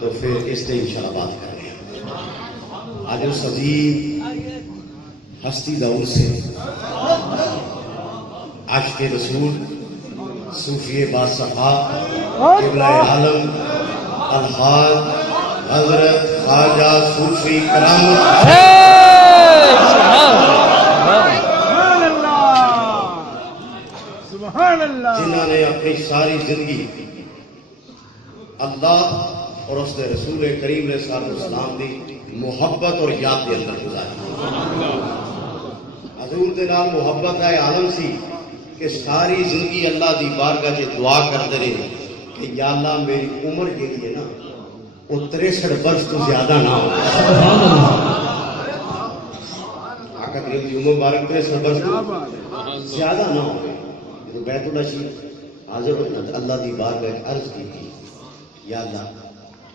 تو پھر اس سے انشاءاللہ بات کریں گے. آج اس عظیم ہستی دور سے عاشق رسول صوفی باصفا قبلہ عالم الحاج حضرت خواجہ صوفی کرام جنہوں نے اپنی ساری زندگی اللہ اور اس کے رسول کریم علیہ السلام کی محبت اور یاد کے اندر گزاری. حضور دے نال محبت ہے عالم سی کہ ساری زندگی اللہ دی بارگاہ سے دعا کرتے رہے کہ یا اللہ میری عمر جیڑی ہے نا وہ 63 برس تو زیادہ نہ ہو. آقا کریم کی عمر مبارک 63 برس تو زیادہ نہ ہو. تو بیت اللہ شریف حاضر ہو اللہ دی بارگاہ عرض کی تھی یا اللہ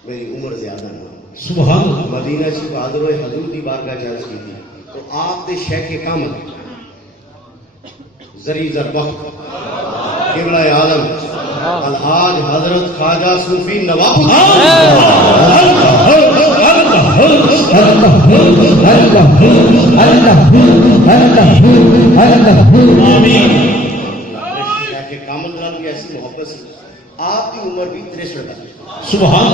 میری عمر زیادہ نہ ہو. سبحان مدینہ شریف حاضر ہوئے حضور دی بارگاہ عرض کی تھی تو آپ دے شیخ کامل زری زربخت قبلہ عالم الحاج حضرت خواجہ صوفی نواب کامل نال کی ایسی محبت سے آپ کی عمر بھی 63 ہے. سبحان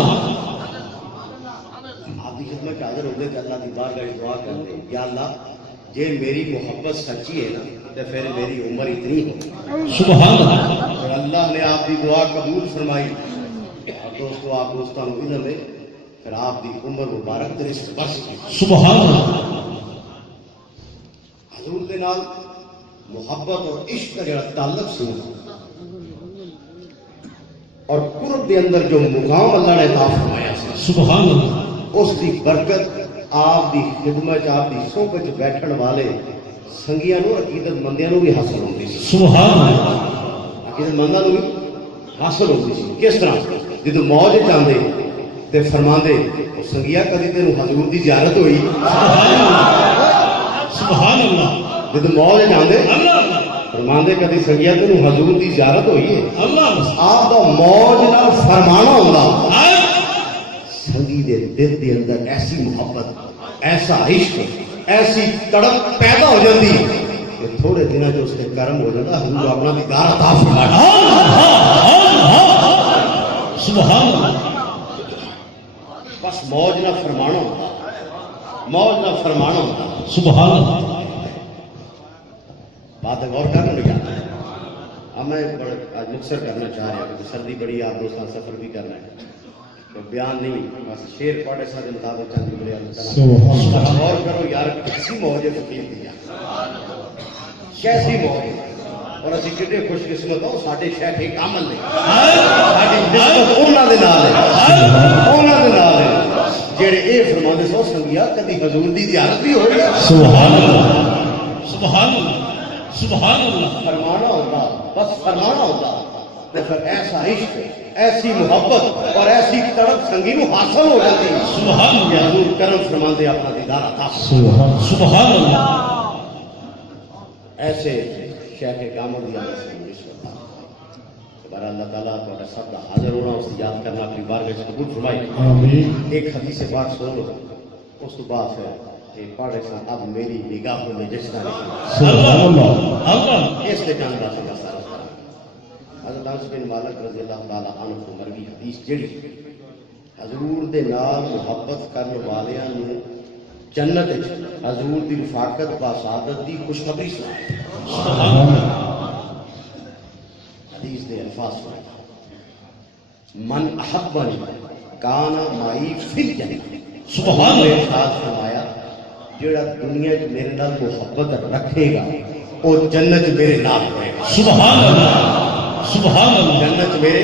آپ کی خدمت میں حاضر ہوتے کہ اللہ کی بارگاہ دعا کرتے یا اللہ جے میری محبت سچی ہے نا تو پھر میری عمر اتنی ہو. سبحان اور اللہ نے آپ کی دعا قبول فرمائی. اور دوستو آپ دوستان علم ہے پھر آپ کی عمر مبارک 63 برس کی. سبحان حضور دے نال محبت اور عشق کا جڑا تعلق سی اور قرب دے اندر جو مقام اللہ نے عطا فرمایا سی سبحان اس کی برکت آپ کی خدمت آپ کی صحبت بیٹھن والے سنگیاں نو عقیدت مندیاں نو بھی حاصل ہوندی سی. سبحان عقیدت منداں نو بھی حاصل ہوندی سی. کس طرح جدوں موج چاندے تے فرماندے او سنگیا کدی تینوں حضور دی زیارت ہوئی. سبحان اللہ جدوں موج چاندے فرماندے کدی سنگیا تینوں حضور دی زیارت ہوئی ہے. اللہ آپ دا موج نال فرمانا ہوندا سنگی دے دل دے اندر ایسی محبت ایسا عشق ایسی تڑپ پیدا ہو جاتی کہ تھوڑے دنوں جو اس کے کرم ہو جاتا حضور اپنا دیدار عطا فرمایا. سبحان اللہ بس موج نہ فرمانا ہوتا موج نہ فرمانا ہوتا. سبحان اللہ بات غور کرنا نہیں جاتا. اب میں آج مختصر کرنا چاہ رہا ہوں کیونکہ سردی بڑی آپ دوستان سفر بھی کرنا ہے تو بیان نہیں بس شیر پاڑے ساتھ مطابق چاندی بڑے غور کرو یار کیسی موج ہے فقیر دی کیسی موج ہے. اور اسی کتنے خوش قسمت ہوں ساڈے شیخ کامل نے ساڈی نسبت انہاں دے نال ہے جڑے اے فرماندے سو سنگیا کدی حضور دی زیارت بھی ہو گئی. سبحان اللہ سبحان اللہ سبحان اللہ فرمانا ہوتا بس فرمانا ہوتا تو پھر ایسا عشق ایسی محبت اور ایسی تڑپ سنگی نو حاصل ہو جاتی. سبحان اللہ حضور کرم فرماندے اپنا دیدار عطا. سبحان اللہ ایسے شیخ کامل دی بار اللہ تعالیٰ تو سب کا حاضر ہونا اس یاد کرنا اپنی بارگاہ سے قبول فرمائی. ایک حدیث پاک سن لو اس تو بعد ہے کہ پڑھ رہے اب میری نگاہوں میں جس طرح اس کے جاننا سکتا سارا حضرت انس بن مالک رضی اللہ تعالیٰ عنہ کو مروی حدیث جڑی حضور دے نال محبت کرنے والیاں نو جنت حضور دی رفاقت با سعادت دی خوشخبری سنائی. حدیث دے الفاظ سنائی من احبنی کانا مائی فی الجنہ. سبحان اللہ ارشاد فرمایا جڑا دنیا چ میرے نال محبت رکھے گا وہ جنت میرے نال ہوئے گا. سبحان اللہ سبحان اللہ جنت میرے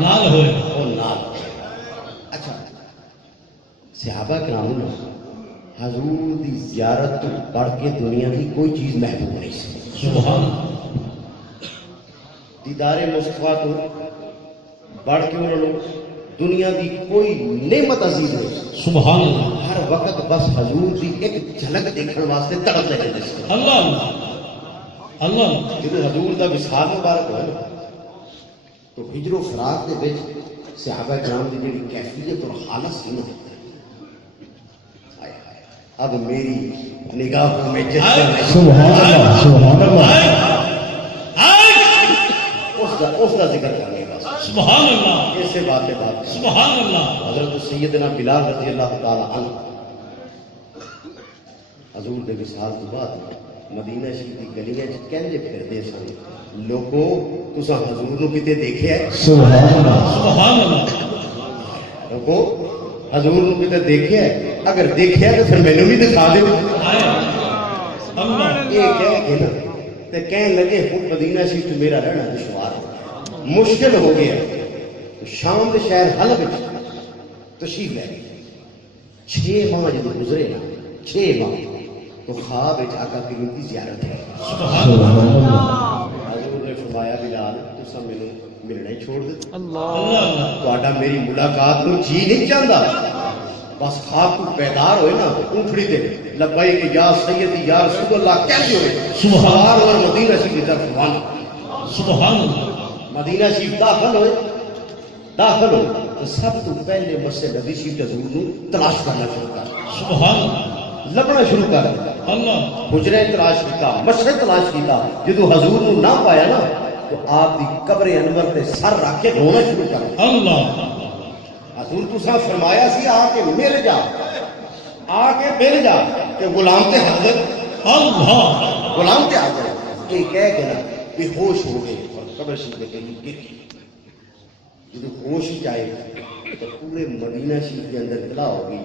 نال ہوئے وہ نال. اچھا صحابہ کرام نے حضور دی زیارت تو پڑھ کے دنیا کی کوئی چیز محبوب نہیں سی. سبحان اللہ دیدار مصطفیٰ تو بڑھ کے انہوں نے دنیا دی کوئی نعمت عزیز نہیں. سبحان اللہ ہر وقت بس حضور دی ایک جھلک دیکھنے واسطے تڑپ رہے تھے. اللہ اللہ جب حضور دا وصال مبارک ہوئے تو ہجر و فراق دے وچ صحابہ کرام کی جی کیفیت اور حالت سی نا، اب میری نگاہوں میں جس اس کا ذکر کرنے کا سبحان اللہ، ایسے بات ہے بات سبحان اللہ، حضرت سیدنا بلال رضی اللہ تعالی عنہ حضور کے وصال تو بعد مدینہ شریف کی گلیاں کہندے پھردے سن، لوگو تساں حضور نو کتے دیکھیا ہے؟ سبحان اللہ، سبحان اللہ، لوگو حضور نو کتے دیکھیا ہے؟ اگر دیکھیا ہے تو پھر مینوں بھی دکھا دیو۔ یہ کہہ کے نا تے کہنے لگے ہن مدینہ شریف تو میرا رہنا دشوار ہے، مشکل ہو گیا، تو شام کے شہر حلب وچ تشریف لے گئے۔ 6 ماہ جب گزرے نا، 6 ماہ تو خواب وچ آقا کریم کی زیارت ہے۔ سبحان اللہ، حضور نے فرمایا بلال تساں مینوں ملنا ہی چھوڑ دے، اللہ، تہاڈا میری ملاقات کو جی نہیں چاہتا، بس خواب کو بیدار ہوئے نا اونٹڑی دے لبیک یا سیدی یا رسول اللہ کہتے ہوئے سوار اور مدینہ شریف کی طرف روانہ۔ سبحان اللہ، مدینہ شریف داخل ہوئے تو سب تو پہلے مسجد نبی شریف حضور کو تلاش کرنا شروع کر، سبحان اللہ، لبنا شروع کر، اللہ، حجرے تلاش کیتا، مسجد تلاش کیتا، جدو حضور کو نہ پایا نا تو آپ دی قبر انور تے سر رکھ کے رونا شروع کر۔ اللہ، حضور تساں فرمایا سی آ کے مل جا، آ کے مل جا کہ غلام تے حاضر، اللہ، غلام تے حاضر، یہ کہہ کے نا بے ہوش ہو گئے اور قبر شریف کے قریب گر گئے۔ جب ہوش ہی جائے تو پورے مدینہ شریف کے اندر اطلاع ہوگی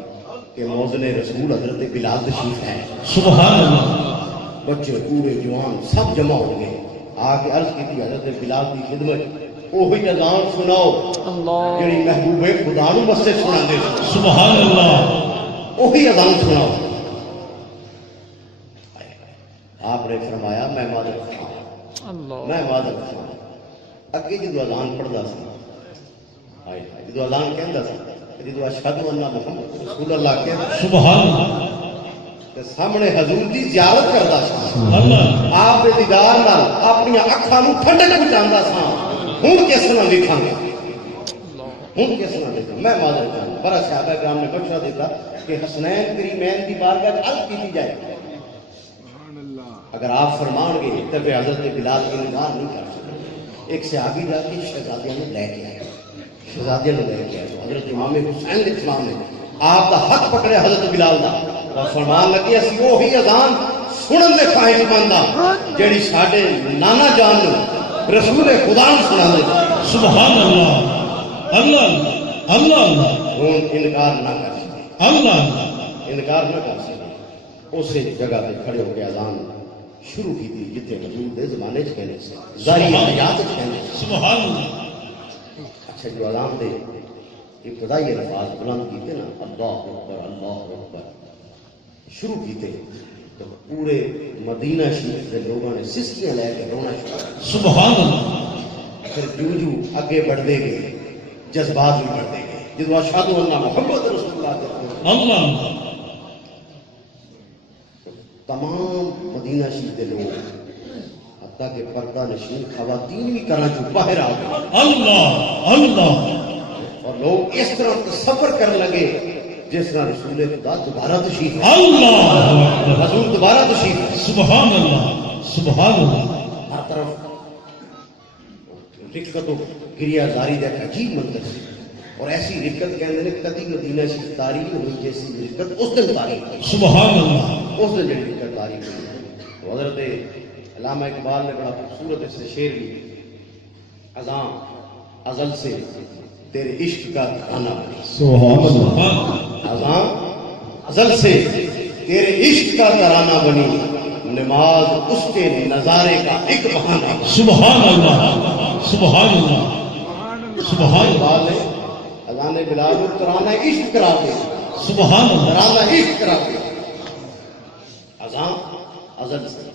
کہ موزن رسول حضرت بلال تشریف ہے۔ سبحان اللہ، بچے پورے جوان سب جمع ہو گئے، آ کے عرض کی تھی حضرت بلال کی خدمت وہی اذان سناؤ جڑی محبوب خدا نو مسجد سنا دے، سبحان اللہ، وہی اذان سناؤ۔ آپ نے فرمایا میں معذرت خواہ، میں معذرت خواہ۔ اگے جدو اذان پڑھدا سی، جدو اذان کہندا سی، جدو اشہد ان محمد رسول اللہ کہندا سبحان اللہ، تے سامنے حضور دی زیارت کردا سی، اللہ، آپ دے دیدار نال اپنی اکھاں نو ٹھنڈک پہنچاندا سی۔ ہوں کس طرح لکھاں گا، ہوں کس طرح لکھاں، میں معذرت چاہوں بڑا صحابہ کرام نے مشورہ دیتا کہ حسنین کریمین کی بارگاہ عرض کی جائے، اگر آپ فرمان گے تو پھر حضرت بلال انکار نہیں کر سکتے۔ ایک صحابی جا کے شہزادیاں نے لے کے آئے، شہزادیاں نے لے کے آئے تو حضرت امام حسین علیہ السلام نے آپ کا حق پکڑے حضرت بلال دا اور فرمان لگے اسی وہی اذان سنن دے خواہش مند ہاں جیڑی ساڈے نانا جان نو رسول خدا نو سنا دے۔ سبحان اللہ، اللہ، اللہ، ہوں انکار نہ کر سکے، اللہ، انکار نہ کر سکے، اسی جگہ پہ کھڑے ہو کے اذان شروع کی تھی جتنے حضور دے زمانے چ کہنے سے ظاہری حیات کہنے سے۔ سبحان اللہ، اچھا جو اذان دے ابتدائی الفاظ بلند کیتے نا اللہ اکبر اللہ اکبر شروع کیتے تو پورے مدینہ شریف کے لوگوں نے سسکیاں لے کے رونا شروع کیا۔ سبحان اللہ، پھر جو آگے بڑھتے گئے جذبات بھی بڑھتے گئے، جدو اشہد ان محمد رسول اللہ کہتے ہیں اللہ، تمام مدینہ شریف کے لوگ حتیٰ کہ پردہ نشین خواتین بھی کرنا جو باہر آ گئے، اللہ، اللہ، اور لوگ اس طرح تصور کرنے لگے جس طرح رسول خدا دوبارہ تشریف ہے، اللہ، حضور دوبارہ تشریف ہے۔ سبحان اللہ، سبحان اللہ، ہر طرف رکت و گریا زاری کا ایک عجیب منظر ہے، اور ایسی رکت کے اندر کدی مدینہ شریف تاریخ ہوئی جیسی رکت اس دن تاریخ ہوئی، سبحان اللہ، اس دن جڑی رکت تاریخ ہوئی۔ تو حضرت علامہ اقبال نے بڑا خوبصورت اس سے شعر بھی، اذان ازل سے تیرے عشق کا ترانہ بنی، سبحان اللہ، اذان ازل سے تیرے عشق کا ترانہ بنی، نماز اس کے نظارے کا ایک بہانہ بنی۔ سبحان اللہ، سبحان اللہ، سبحان اللہ، اقبال نے اذان بلال کو ترانہ عشق کرا دے، سبحان اللہ، ترانہ عشق کرا دے، اذان ازل سے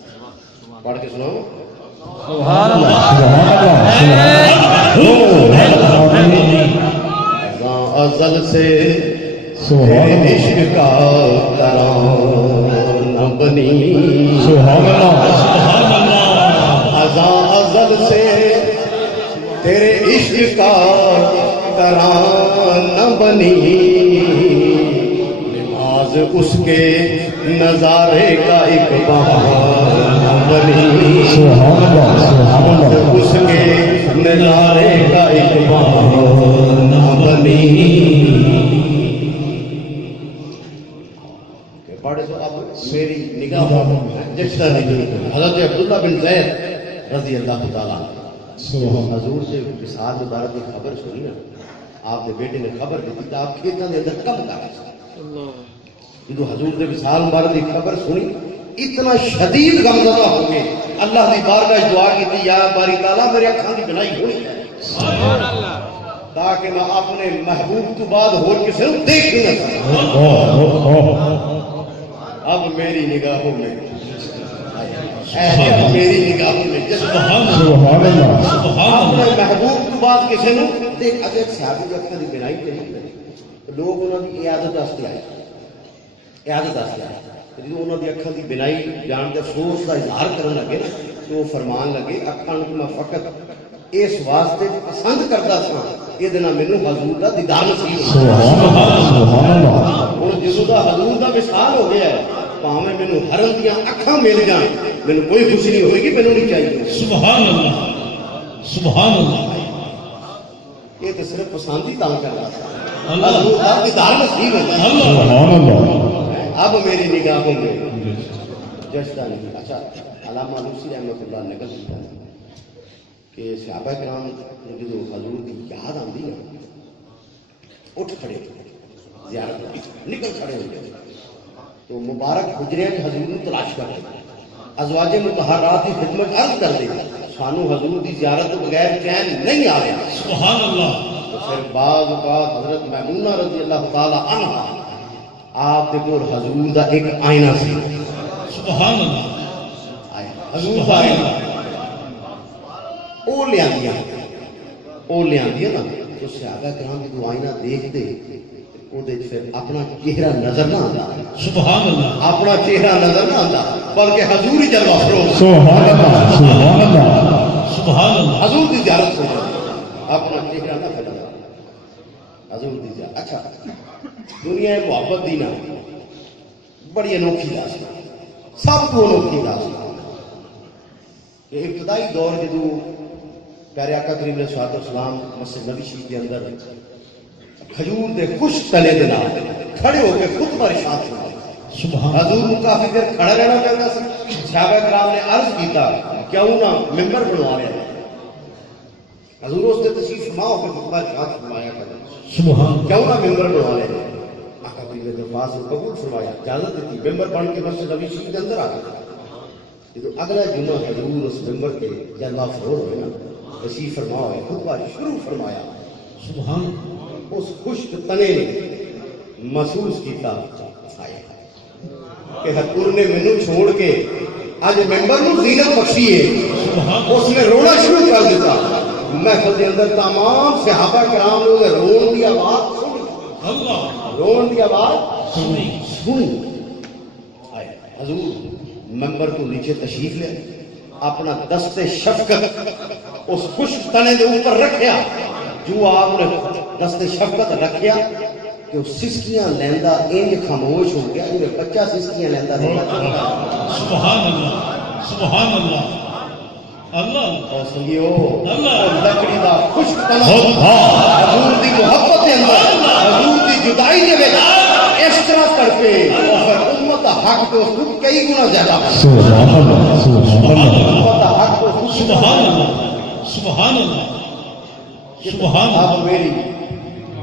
پڑھ کے سناؤ۔ سبحان اللہ، ازل سے تیرے عشق کا ترانہ بنی، سبحان اللہ، ازل سے تیرے عشق کا طرح نہ بنی نماز اس کے نظارے کا ایک بہانہ بنی سبحان اللہ سبحان اللہ اس کے نظارے کا ایک بہانہ بنی. پڑھ تو اب میری نگاہ جس طرح حضرت عبداللہ بن زید رضی اللہ تعالیٰ حضور سے وصال مبارک کی خبر سنی نا, آپ نے بیٹے نے خبر دی تو آپ کھیتوں کے اندر کب کر جدو حضور نے وصال مبارک کی خبر سنی اتنا شدید غمزدہ ہو گئے, اللہ کی بارگاہ دعا کی تھی یا باری تعالیٰ میرے اکھاں کی بنائی ہوئی ہے تاکہ میں اپنے محبوب تو بعد ہو کسی کو دیکھ نہ سکوں. اب میری نگاہوں میں میری نگاہوں میں اپنے محبوب تو بعد کسی نے دیکھ. اگر صحابی اکھاں کی بنائی کری لوگ انہوں کی عیادت واسطے آئے, عیادت واسطے آئے جب انہوں کی اکھاں کی بنائی جان کے افسوس کا اظہار کرنے لگے نا تو فرمان لگے اکھاں کو میں فقط اس واسطے پسند کرتا سا یہ مینوں حضور کا دیدار نصیب ہوں جدوں دا حضور کا وصال ہو گیا ہے پاویں مینوں حرم دیا اکھاں مل جان مینوں کوئی خوشی نہیں ہوئے گی, مینوں نہیں چاہیے. سبحان اللہ سبحان اللہ. یہ تو صرف پسند ہی تاں کر رہا تھا حضور کا دیدار نصیب ہوتا ہے. سبحان اللہ. اب میری نگاہوں میں جشتہ نہیں. اچھا علامہ لوسی رحمۃ اللہ نقل کیا کہ صحابہ کرام جدو حضور کی یاد آتی نا اٹھ کھڑے زیارت نکل کھڑے ہو گئے تو مبارک حجرے حضور کو تلاش کرتے ازواج مطہرات کی خدمت عرض کر دے سانو حضور کی زیارت کے بغیر چین نہیں آ رہا. سبحان اللہ. تو پھر بعض اوقات حضرت میمونہ رضی اللہ تعالی عنہا آپ کے کول حضور دا ایک آئینہ سی. سبحان اللہ. حضور کا آئینہ وہ لیا نا تو صحابہ کرام کی آئینہ دیکھتے وہ پھر اپنا چہرہ نظر نہ آتا. سبحان اللہ. اپنا چہرہ نظر نہ آتا بلکہ حضور ہی جلوہ فروز. سبحان اللہ سبحان اللہ سبحان اللہ. حضور کی زیارت ہو جاتی اپنا چہرہ نہ پھیلا حضور کی زیارت. اچھا دنیا محبت دینا بڑی انوکھی راز سب کو انوکھی راز کہ ابتدائی دور جدو پیارے آقا کریم علیہ الصلوۃ والسلام مسجد نبی شریف کے اندر کھجور دے خوش تلے دے نال کھڑے ہو کے خطبہ ارشاد فرمایا. سبحان حضور کو کافی دیر کھڑا رہنا پڑتا سی. صحابہ کرام نے عرض کیتا کیوں نہ ممبر بنوا لیا. حضور اس نے تشریف فرما ہو کے خطبہ ارشاد فرمایا سبحان کیوں نہ ممبر بنوا لیا. آقا کریم نے درخواست کو قبول فرمایا اجازت دی ممبر بن کے مسجد نبی شریف کے اندر آ گئے. تو اگلا جمعہ حضور اس ممبر کے جلوہ فروز ہوئے نا تشریف فرما ہوئے خطبہ شروع فرمایا. سبحان اس خشک تنے نے محسوس کیتا کہ حضور نے مینوں چھوڑ کے اج ممبر نو زینت بخشی ہے. اس نے رونا شروع کر دیتا. محفل کے اندر تمام صحابہ کرام نے رون کی آواز سنی, رون کی آواز سنی. حضور ممبر کو نیچے تشریف لے اپنا دست شفقت اس خشک تنے دے اوپر رکھیا. جو آپ نے دست شفقت رکھیا کہ اس سسکیاں لیندا انج خاموش ہو گیا جو بچہ سسکیاں لیندا رہا. سبحان اللہ سبحان اللہ. اللہ اور سنگیو لکڑی دا خشک تنا حضور دی محبت دے اندر حضور دی جدائی دے وچ اس طرح کر کے اور امت دا حق تو خود کئی گنا زیادہ. سبحان اللہ سبحان اللہ. امت دا حق تو خود سبحان اللہ سبحان اللہ سبحان اللہ. اب میری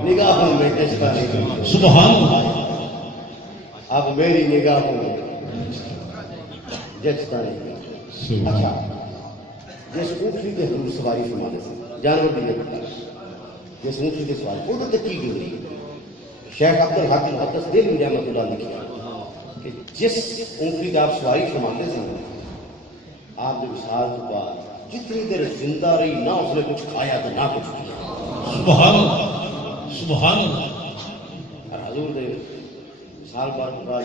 نگاہوں میں جذبہ نہیں. سبحان اللہ. اب میری نگاہوں میں جذبہ نہیں. اچھا جس اونٹنی کے حضور سواری فرماتے تھے جانور بھی نہیں جس اونٹنی کے سواری وہ تو کی گئی شیخ عبد الحق محدث دہلوی رحمۃ اللہ نے لکھا کہ جس اونٹنی کا آپ سواری فرماتے تھے آپ نے وصال کے بعد جتنی دیر زندہ رہی نہ اس نے کچھ کھایا تو نہ کچھ کیا. سبحان اللہ سبحان اللہ. اور حضور نے وصال کے بعد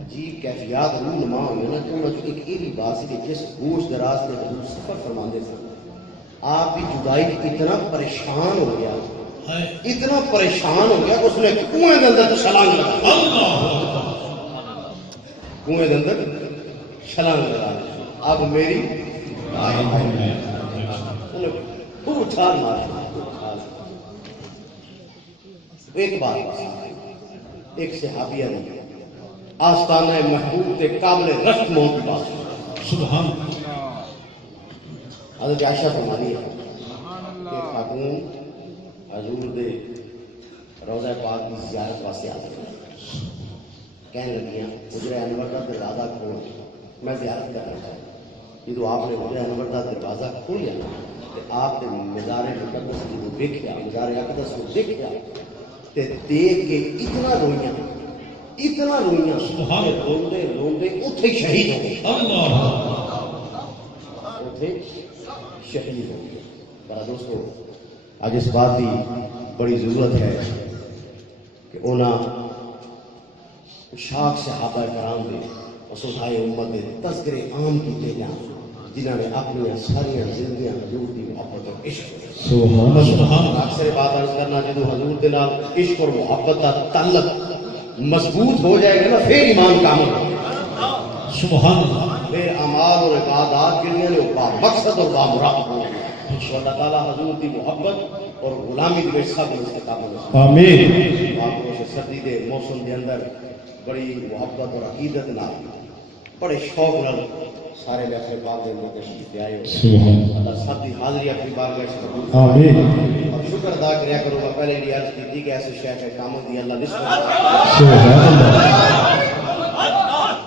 عجیب کیفیات روح نما ہوئے نا کہ انہوں ایک ایلی بات سی کہ جس گوشت دراز کے حضور سفر فرماندے تھے آپ کی جدائی اتنا پریشان ہو گیا اتنا پریشان ہو گیا کہ اس نے کنویں کے اندر چھلانگ لگا، کنویں کے اندر چھلانگ لگا. اب میری خوب اچھال مارا. ایک بات ایک صحابیہ نے آستانہ محبوب کے قابل رشک موت کی بات سبحان حضرت عائشہ فرمانی ہے کہ خاتون حضور دے روضہ پاک کی زیارت واسطے آ گئی، کہنے لگیاں حجرہ انور کا دروازہ کھول، میں زیارت کرنا چاہتا. جدو آپ نے حجرہ انور کا دروازہ کھولیا تو آپ نے مزار مقدس کو دیکھا، مزار اقدس کو دیکھا تے دیکھ کے اتنا روئیاں روندے روندے اتھے شہید ہو گئے، اتھے شہید ہو گئے. برا دوستو آج اس بات کی بڑی ضرورت ہے کہ انہاں شاک صحابہ کرام دے وصولائے امت دے تذکرے عام کیتے جان جنہوں نے اپنی ساری زندگیاں حضور کی محبت اور عشق اکثر بات عرض کرنا جدو حضور دے نال عشق اور محبت کا تعلق مضبوط ہو جائے گا نا پھر ایمان کامل ہو جائے گا. سبحان اللہ. پھر اعمال اور عبادات کے لیے با مقصد اور با مراد ہو گئے. اللہ تعالیٰ حضور کی محبت اور غلامی کے سب استقامت آمین. آپ کو سردی کے موسم کے اندر بڑی محبت اور عقیدت نال بڑے شوق نال سارے ویسے پاک دے اندر تشریف لے آئے ہو. اللہ سب کی حاضری اپنی بارگاہ سے قبول کرے. آمین. اور شکر ادا کریا کروں گا. پہلے یہ عرض کی کہ ایسے شیخ کامل دی اللہ نسبت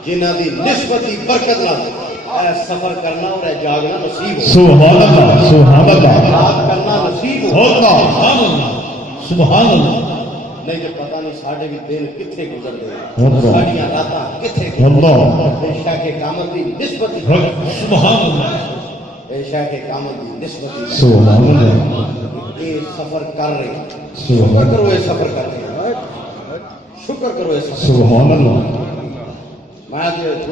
جنہ دی نسبتی برکت نال سفر کرنا اور جاگنا نصیب ہو. سبحان اللہ. سبحان اللہ. رات کرنا نصیب ہو. سبحان اللہ. سبحان اللہ. نہیں تو پتہ نہیں ساڈے بھی دن کتنے گزر گئے، اللہ. ساڈیاں راتاں کتنے اللہ. شیخ کامل دی نسبتی سبحان اللہ. شیخ کامل دی نسبتی سبحان اللہ. یہ سفر کر رہے ہیں. سبحان شکر کرو یہ سفر کر رہے ہیں. شکر کرو یہ سفر. سبحان اللہ. میں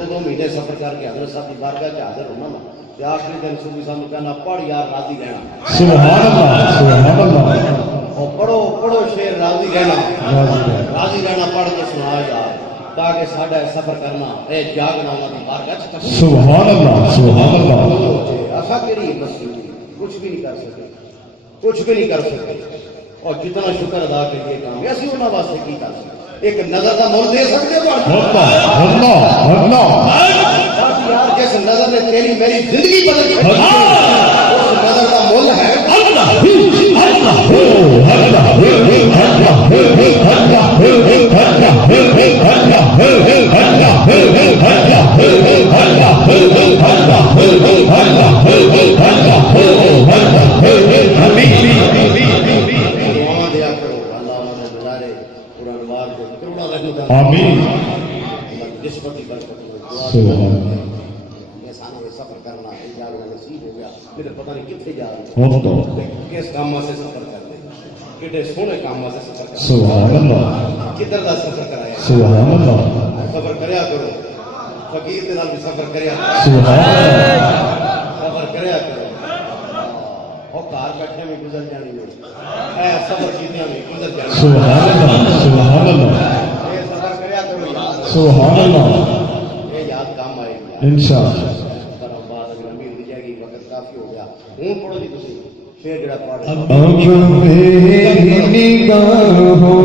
دو مہینے سفر کر کے حضرت صاحب کی بارگاہ سے حاضر ہونا نا کہ آخری دن صبح صاحب کہنا پڑھ یار راضی رہنا. سبحان اللہ. سبحان اللہ. اور پڑھو شیر راضی رہنا پڑھ کے سنا یار تاکہ ساڈا سفر کرنا اے جاگنا انہاں دی بارگاہ سے قبول. سبحان اللہ. سبحان اللہ. ایسا کری بس کچھ بھی نہیں کر سکتے، کچھ بھی نہیں کر سکتے. اور جتنا شکر ادا کریے کام ایسی انہوں واسطے کی کر سکتے. ایک نظر کا مول دے سکتے ہو یار جس نظر نے تیری میری زندگی بدل دی اس نظر کا مول ہے آمین. سفر کرنا نصیب ہو گیا. میرے پتہ نہیں کتنے جا رہے کس کام سے سفر کرتے کتنے سونے کام سے سفر کرتے. سبحان اللہ. کدھر کا سفر کرایا. سبحان اللہ. سفر کریا کرو. فقیر کے نال بھی سفر کریا کرو. سبحان اللہ. سفر کریا کرو. اور کار بیٹھے میں گزر جانی ہے سفر کیتیاں میں گزر جانی. سبحان اللہ. سبحان اللہ. سبحان اللہ. یہ یاد کام آئے گی انشاءاللہ. وقت کافی ہو گیا. ہوں پڑھو جی تسی شعر جڑا پڑھ اب میری نگاہوں